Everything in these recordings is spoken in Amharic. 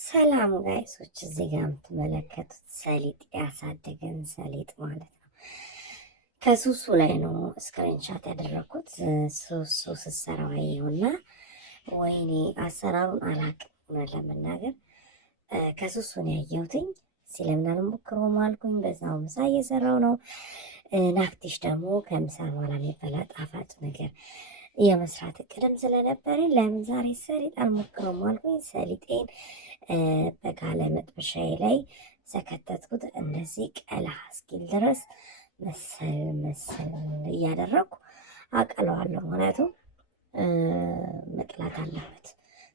ሰላም ጋይሶች፣ እዚህ ጋር የምትመለከቱት ሰሊጥ ያሳደገን ሰሊጥ ማለት ነው። ከሱሱ ላይ ነው ስክሪንሻት ያደረኩት። ሱሱ ስሰራው ይሁና ወይኔ አሰራሩን አላቅም ለመናገር ከሱሱን ያየሁትኝ ሲለምናል ሞክሮ ማልኩኝ። በዛው ምሳ እየሰራው ነው። ናፍቲሽ ደግሞ ከምሳ በኋላ የሚበላ ጣፋጭ ነገር የመስራት እቅድም ስለነበረኝ ለምን ዛሬ ሰሊጥ አልሞክረውም አልኩኝ። ሰሊጤን በጋለ መጥበሻዬ ላይ ሰከተትኩት። እንደዚህ ቀላ እስኪል ድረስ መሰል እያደረግኩ አቀለዋለሁ። ምክንያቱም መቅላት አለበት፣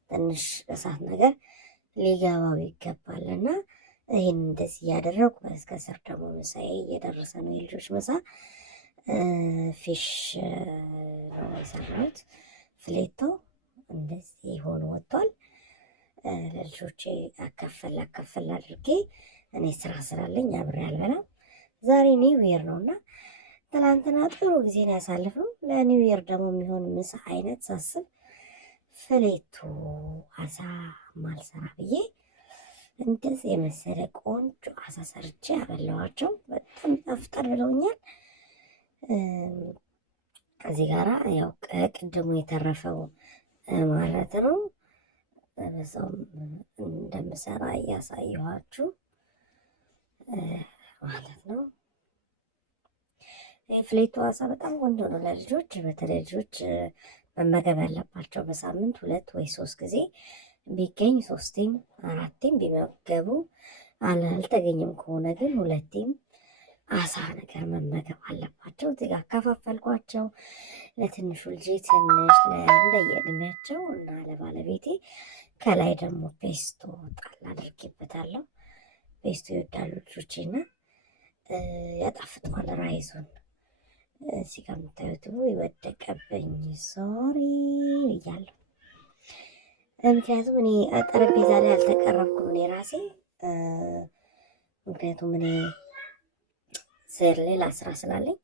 ትንሽ እሳት ነገር ሊገባው ይገባል እና ይህን እንደዚህ እያደረጉ እስከ ስር ደግሞ ምሳዬ እየደረሰ ነው። የልጆች ምሳ ፊሽ ነው የሰራሁት። ፍሌቶ እንደዚህ ሆኖ ወጥቷል። ለልጆቼ አካፈል አድርጌ እኔ ስራ ስላለኝ አብሬ አልበላም። ዛሬ ኒው ይር ነው እና ትናንትና ጥሩ ጊዜን ያሳልፍነው። ለኒው ይር ደግሞ የሚሆን ምሳ አይነት ሳስብ ፍሌቶ አሳ ማልሰራ ብዬ እንደዚህ የመሰለ ቆንጆ አሳ ሰርቼ አበላዋቸው። በጣም ጠፍጠር ብለውኛል። እዚህ ጋራ ያው ቅድሙ የተረፈው ማለት ነው። በዛውም እንደምሰራ እያሳየኋችሁ ማለት ነው። ፍሌቶ አሳ በጣም ቆንጆ ነው ለልጆች። በተለይ ልጆች መመገብ ያለባቸው በሳምንት 2 ወይ 3 ጊዜ ቢገኝ 3ቴም 4ቴም ቢመገቡ፣ አልተገኘም ከሆነ ግን 2ቴም አሳ ነገር መመገብ አለባቸው። እዚህ ጋር አካፋፈልኳቸው። ለትንሹ ልጄ ትንሽ እንደየእድሜያቸው እና ለባለቤቴ ከላይ ደግሞ ፔስቶ ጣል አድርጌበታለሁ። ፔስቶ ይወዳሉ ልጆቼና ያጣፍጠዋል ራይዙን። እዚህ ጋር የምታዩት ይወደቀብኝ ሶሪ እያለሁ፣ ምክንያቱም እኔ ጠረጴዛ ላይ አልተቀረብኩም እኔ ራሴ። ምክንያቱም እኔ ሌላ ስራ ስላለኝ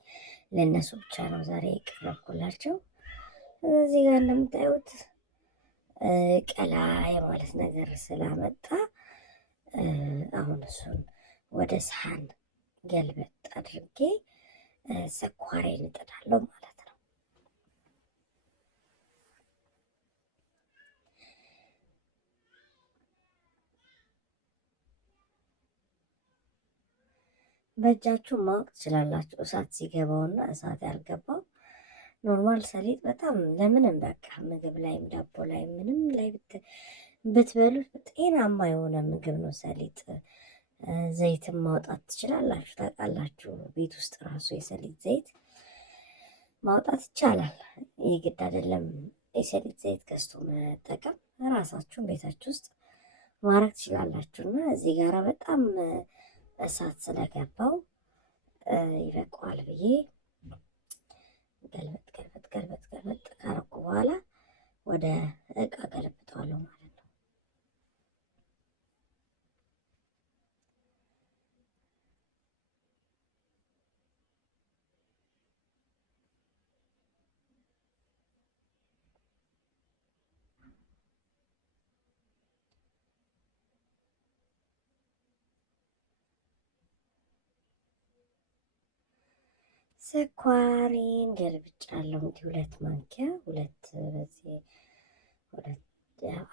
ለእነሱ ብቻ ነው ዛሬ የቀረብኩላቸው። እዚህ ጋር እንደምታዩት ቀላ የማለት ነገር ስላመጣ አሁን እሱን ወደ ሰሃን ገልበጥ አድርጌ ስኳሬን እጥዳለሁ ማለት ነው። በእጃችሁ ማወቅ ትችላላችሁ እሳት ሲገባውና እሳት ያልገባው። ኖርማል ሰሊጥ በጣም ለምንም በቃ ምግብ ላይም ዳቦ ላይ ምንም ላይ ብትበሉት ጤናማ የሆነ ምግብ ነው ሰሊጥ። ዘይትም ማውጣት ትችላላችሁ። ታውቃላችሁ ቤት ውስጥ ራሱ የሰሊጥ ዘይት ማውጣት ይቻላል። ይህ ግድ አይደለም የሰሊጥ ዘይት ገዝቶ መጠቀም፣ ራሳችሁን ቤታችሁ ውስጥ ማድረግ ትችላላችሁ። እና እዚህ ጋር በጣም እሳት ስለገባው ይበቃዋል ብዬ ገልበጥ ካረኩ በኋላ ወደ እቃ ገለብጠዋለሁ ማለት ነው። ስኳሬን ገልብጫለሁ። እንግዲህ 2 ማንኪያ በዚህ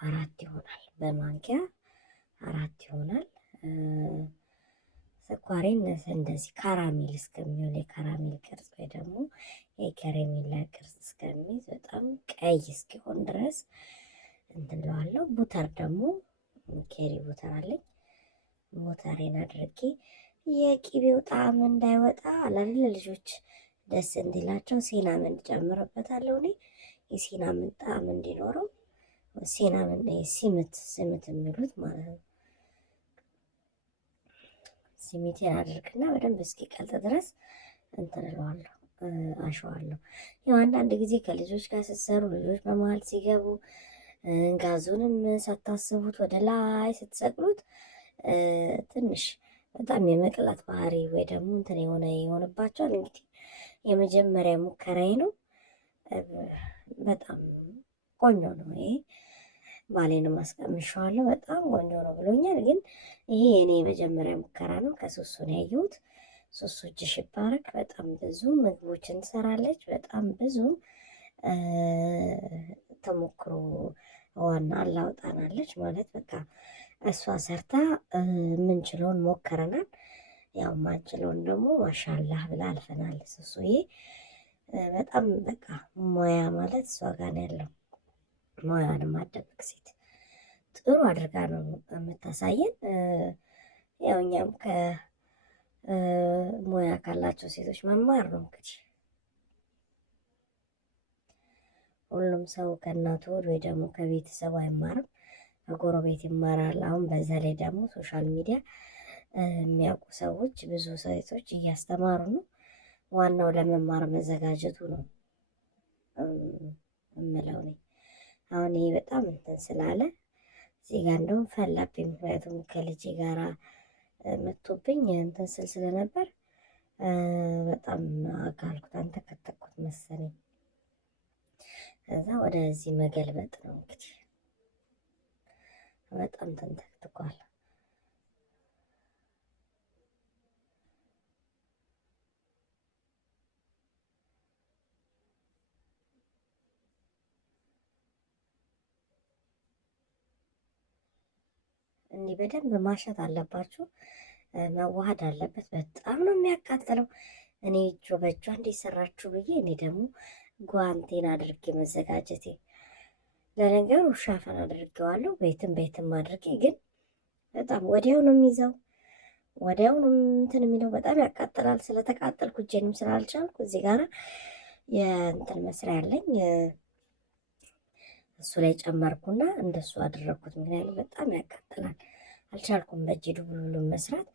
4 ይሆናል። በማንኪያ 4 ይሆናል። ስኳሬን እንደዚህ ካራሜል እስከሚሆን የካራሜል ቅርጽ ወይ ደግሞ የከረሜላ ቅርጽ እስከሚይዝ በጣም ቀይ እስኪሆን ድረስ እንትን እለዋለሁ። ቡተር ደግሞ ኬሪ ቡተር አለኝ። ቡተሬን አድርጌ የቂቤው ጣዕም እንዳይወጣ አላለ ልጆች ደስ እንዲላቸው ሲናምን ጨምርበታለሁ። እኔ የሲናምን ጣዕም እንዲኖረው ሲናምን ስምት የሚሉት ማለት ነው። ሲሚቴን አድርግና በደንብ እስኪቀልጥ ድረስ እንትን እለዋለሁ፣ አሸዋለሁ። ያው አንዳንድ ጊዜ ከልጆች ጋር ስትሰሩ ልጆች በመሀል ሲገቡ ጋዙንም ሳታስቡት ወደ ላይ ስትሰቅሉት ትንሽ በጣም የመቅላት ባህሪ ወይ ደግሞ እንትን የሆነባቸዋል። እንግዲህ የመጀመሪያ ሙከራዬ ነው። በጣም ቆንጆ ነው ይሄ። ባሌንም አስቀምሼዋለሁ። በጣም ቆንጆ ነው ብሎኛል። ግን ይሄ የኔ የመጀመሪያ ሙከራ ነው። ከሱሱ ነው ያየሁት። ሱሱ እጅሽ ይባረክ። በጣም ብዙ ምግቦችን ትሰራለች። በጣም ብዙ ተሞክሮ ዋና አላውጣናለች ማለት በቃ እሷ ሰርታ የምንችለውን ሞክረናል። ያው ማንችለውን ደግሞ ማሻላህ ብላ አልፈናል። ሱሱዬ በጣም በቃ ሙያ ማለት እሷ ጋር ነው ያለው። ሙያን ማደብቅ ሴት ጥሩ አድርጋ ነው የምታሳየን። ያው እኛም ከሙያ ካላቸው ሴቶች መማር ነው እንግዲህ። ሁሉም ሰው ከእናቱ ወይ ደግሞ ከቤተሰቡ አይማርም፣ ከጎረቤት ይማራል። አሁን በዛ ላይ ደግሞ ሶሻል ሚዲያ የሚያውቁ ሰዎች ብዙ ሴቶች እያስተማሩ ነው። ዋናው ለመማር መዘጋጀቱ ነው እምለው እኔ። አሁን ይሄ በጣም እንትን ስላለ እዚህ ጋር እንደውም ፈላብኝ። ምክንያቱም ከልጄ ጋራ መቶብኝ እንትን ስል ስለነበር በጣም አጋልኩት፣ አንተከተኩት መሰለኝ። ከዛ ወደዚህ መገልበጥ ነው እንግዲህ። በጣም ተንተክትኳል። እንዲህ በደንብ ማሸት አለባችሁ። መዋሃድ አለበት። በጣም ነው የሚያቃጥለው። እኔ በእጇ እንዲሰራችሁ ብዬ እኔ ደግሞ ጓንቴን አድርጌ መዘጋጀቴ። ለነገሩ ሻፈን አድርጌዋለሁ ቤትም አድርጌ፣ ግን በጣም ወዲያው ነው የሚይዘው፣ ወዲያው ነው እንትን የሚለው። በጣም ያቃጥላል። ስለተቃጠልኩ እጄንም ስላልቻልኩ እዚህ ጋር የእንትን መስሪያ ያለኝ እሱ ላይ ጨመርኩና እንደሱ አደረግኩት። ምክንያቱም በጣም ያቃጥላል። አልቻልኩም በእጅ ዱብሉን መስራት።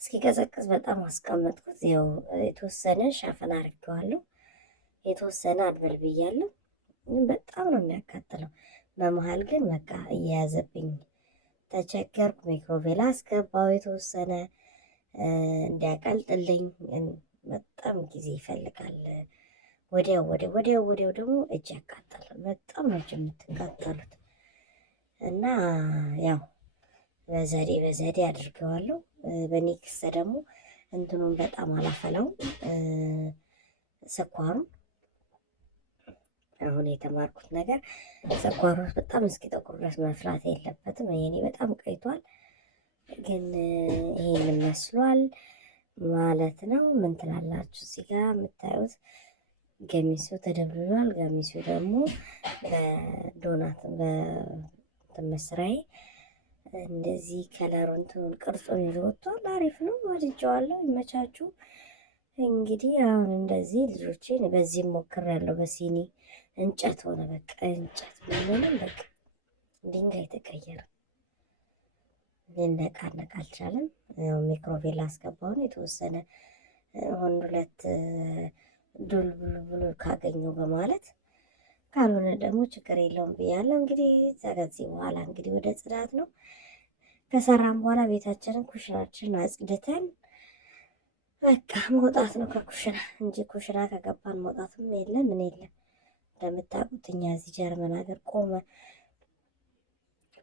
እስኪቀዘቅዝ በጣም አስቀመጥኩት። ያው የተወሰነ ሻፈን አድርጌዋለሁ፣ የተወሰነ አድበል ብያለሁ። በጣም ነው የሚያቃጥለው። በመሀል ግን በቃ እየያዘብኝ ተቸገርኩ። ሚክሮቬል አስገባው የተወሰነ እንዲያቀልጥልኝ። በጣም ጊዜ ይፈልጋል። ወዲያው ደግሞ እጅ ያቃጥላል። በጣም ነው እጅ የምትቃጠሉት። እና ያው በዘዴ አድርገዋለሁ። በኔክስት ደግሞ እንትኑን በጣም አላፈላውም ስኳሩን። አሁን የተማርኩት ነገር ስኳሩ በጣም እስኪጠቁር ድረስ መፍላት የለበትም። የኔ በጣም ቀይቷል፣ ግን ይሄን መስሏል ማለት ነው። ምን ትላላችሁ? እዚህ ጋር የምታዩት ገሚሱ ተደብልሏል። ገሚሱ ደግሞ በዶናት በመስራዬ እንደዚህ ከለሩ እንትኑን ቅርጹን ይዞ ወጥቷል። አሪፍ ነው፣ ወድጀዋለሁ። ይመቻችሁ። እንግዲህ አሁን እንደዚህ ልጆቼን በዚህ ሞክሬያለሁ። በሲኒ እንጨት ሆነ፣ በቃ እንጨት ምንም በቃ ድንጋይ ተቀየረ። ሊነቃነቅ አልቻለም። ሚክሮቬል አስገባውን የተወሰነ አንድ ሁለት ዱል ብሎ ካገኘው በማለት ካልሆነ ደግሞ ችግር የለውም ብያለሁ። እንግዲህ ከዚህ በኋላ እንግዲህ ወደ ጽዳት ነው። ከሰራም በኋላ ቤታችንን ኩሽናችንን አጽድተን በቃ መውጣት ነው ከኩሽና እንጂ ኩሽና ከገባን መውጣትም የለም ምን የለም። እንደምታውቁት እኛ እዚህ ጀርመን ሀገር ቆመ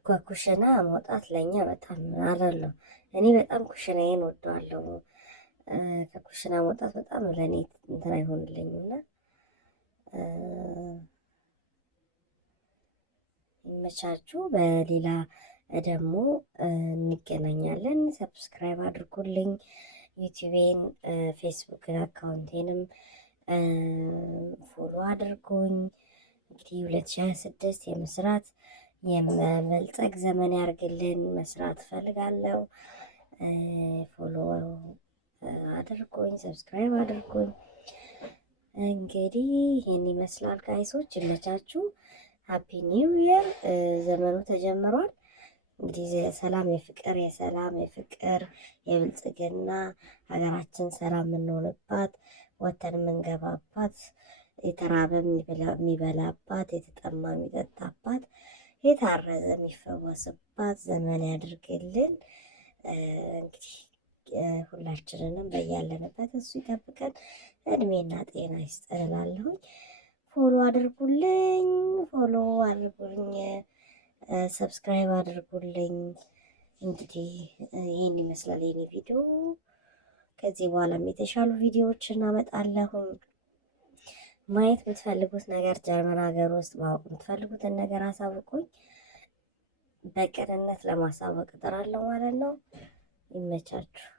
ከኩሽና መውጣት ለእኛ በጣም አላለሁ። እኔ በጣም ኩሽናዬን ወደዋለሁ። ከኩሽና መውጣት በጣም ለእኔ እንትን አይሆንልኝም እና ይመቻችሁ። በሌላ ደግሞ እንገናኛለን። ሰብስክራይብ አድርጉልኝ ዩቲዩቤን፣ ፌስቡክ አካውንቴንም ፎሎ አድርጉኝ። እንግዲህ 2026 የመስራት የመበልጸግ ዘመን ያርግልን። መስራት እፈልጋለሁ። ፎሎ አድርጉኝ፣ ሰብስክራይብ አድርጉኝ። እንግዲህ ይህን ይመስላል ጋይሶች። ይመቻችሁ። ሃፒ ኒው ይር። ዘመኑ ተጀምሯል። እንግዲህ ሰላም የፍቅር የብልጽግና ሀገራችን ሰላም የምንሆንባት ወተን የምንገባባት የተራበ የሚበላባት የተጠማ የሚጠጣባት የታረዘ የሚፈወስባት ዘመን ያድርግልን። እንግዲህ ሁላችንንም በያለንበት እሱ ይጠብቀን፣ እድሜና ጤና ይስጠን እላለሁኝ። ፎሎ አድርጉልኝ። ሰብስክራይብ አድርጉልኝ። እንግዲህ ይህን ይመስላል የኔ ቪዲዮ። ከዚህ በኋላም የተሻሉ ቪዲዮዎችን አመጣለሁኝ። ማየት የምትፈልጉት ነገር ጀርመን ሀገር ውስጥ ማወቅ የምትፈልጉትን ነገር አሳውቁኝ። በቅንነት ለማሳወቅ እጥራለሁ ማለት ነው። ይመቻችሁ።